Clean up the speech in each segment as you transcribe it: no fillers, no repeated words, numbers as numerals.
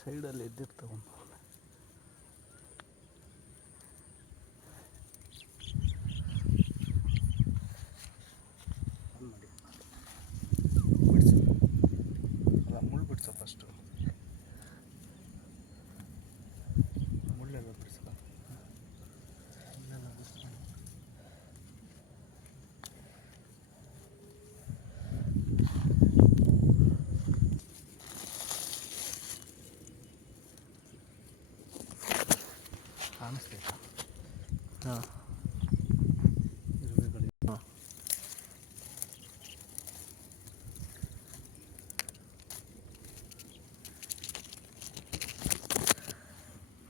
ಸೈಡಲ್ಲಿ ಎದ್ದಿರ್ತಾವೆ. ಬಿಡಿಸು, ಅಲ್ಲ ಮುಳ್ಳು ಬಿಡಿಸೋ ಫಸ್ಟು, ಮುಳ್ಳೆಲ್ಲ ಬಿಡಿಸಲ್ಲ, ಮುಳ್ಳೆಲ್ಲ ಬಿಡಿಸ್ಕೊಂಡು ಕಾಣಿಸ್ಬೇಕಾ? ಹಾಂ ಇರಬೇಕಲ್ಲಿ. ಹಾಂ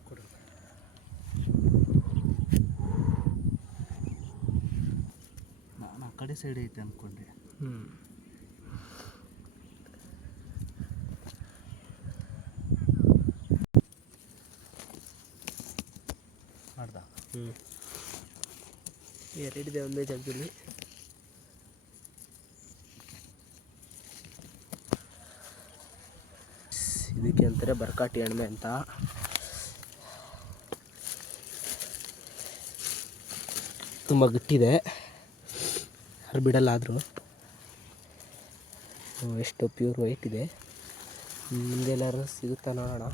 ಕೊಡು. ನಾನು ಆ ಕಡೆ ಸೈಡ್ ಐತೆ ಅಂದ್ಕೊಂಡೆ. ಮಾಡ್ದ? ಎರಡಿದೆ ಒಂದೇ ಜಾಗದಲ್ಲಿ. ಇದಕ್ಕೆ ಅಂತಾರೆ ಬರ್ಕಾಟಿ ಎಣ್ಣೆ ಅಂತ. ತುಂಬ ಗಟ್ಟಿದೆ, ಯಾರು ಬಿಡಲ್ಲ. ಆದರೂ ಎಷ್ಟು ಪ್ಯೂರ್ ವೈಟ್ ಇದೆ. ಮುಂದೆಲ್ಲಾರು ಸಿಗುತ್ತಾ ನೋಡೋಣ.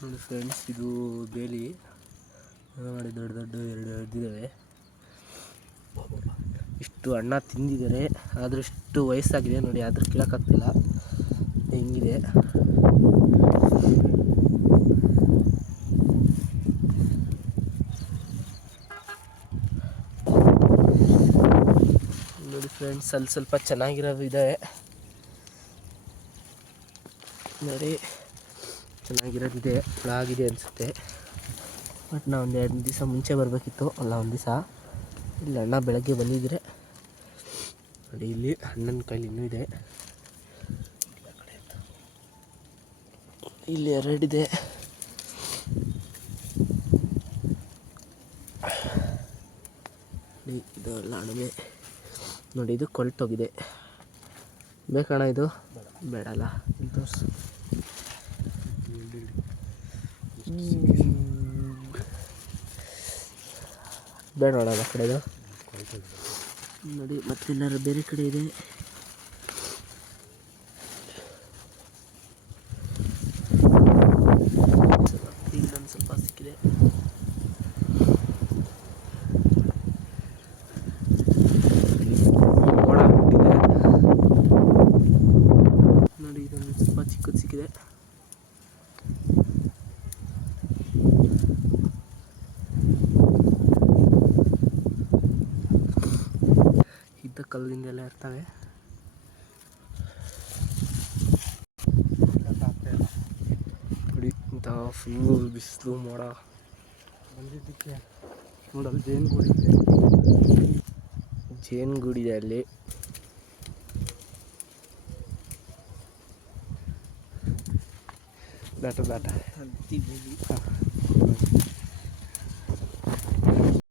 ನೋಡಿ ಫ್ರೆಂಡ್ಸ್, ಇದು ಬೇಲಿ ನೋಡಿ, ದೊಡ್ಡ ದೊಡ್ಡ ಎರಡು ಇದ್ದಿದ್ದಾವೆ. ಇಷ್ಟು ಅಣ್ಣ ತಿಂದಿದ್ದಾರೆ, ಆದರೂ ಇಷ್ಟು ವಯಸ್ಸಾಗಿದೆ ನೋಡಿ, ಆದರೂ ಕೀಳಕ್ಕಾಗ್ತಿಲ್ಲ, ಹೆಂಗಿದೆ. ನೋಡಿ ಫ್ರೆಂಡ್ಸ್, ಅಲ್ಲಿ ಸ್ವಲ್ಪ ಚೆನ್ನಾಗಿರೋದು ಇದೆ ನೋಡಿ, ಚೆನ್ನಾಗಿರೋದಿದೆ, ಆಗಿದೆ ಅನಿಸುತ್ತೆ. ಬಟ್ ನಾವು ಒಂದು 2 ದಿವಸ ಮುಂಚೆ ಬರಬೇಕಿತ್ತು, ಅಲ್ಲ ಒಂದು ದಿವಸ. ಇಲ್ಲಿ ಅಣ್ಣ ಬೆಳಗ್ಗೆ ಬಂದಿದ್ದರೆ ನೋಡಿ, ಇಲ್ಲಿ ಅಣ್ಣನ ಕೈಲಿ ಇನ್ನೂ ಇದೆ. ಇಲ್ಲಿ ಎರಡಿದೆ. ಇದು ಎಲ್ಲ ಅಣಬೆ ನೋಡಿ, ಇದು ಕೊಳ್ತೋಗಿದೆ. ಬೇಕಣ್ಣ ಇದು? ಬೇಡಲ್ಲ, ತೋರಿಸು. ಬೇಡ ನೋಡೋಣ ಆ ಕಡೆದು ನೋಡಿ. ಮತ್ತೆಲ್ಲಾರು ಬೇರೆ ಕಡೆ ಇದೆ. ಇಲ್ಲೊಂದು ಸ್ವಲ್ಪ ಸಿಕ್ಕಿದೆ. ಮೋಡ ಬಿಟ್ಟಿದೆ ನೋಡಿ, ಇದೊಂದು ಸ್ವಲ್ಪ ಚಿಕ್ಕದು ಸಿಕ್ಕಿದೆ. ಕಲ್ಲಿಂದೆಲ್ಲ ಇರ್ತವೆ. ನೋಡಿ, ಇಂಥ ಫುಲ್ಲು ಬಿಸಿಲು ಮೋಡ ಬಂದಿದ್ದಕ್ಕೆ ನೋಡಲ್ಲಿ ಜೇನುಗೂಡು ಇದೆ. ಜೇನುಗೂಡಿದೆ ಅಲ್ಲಿ. ದಾಟ ಹತ್ತಿ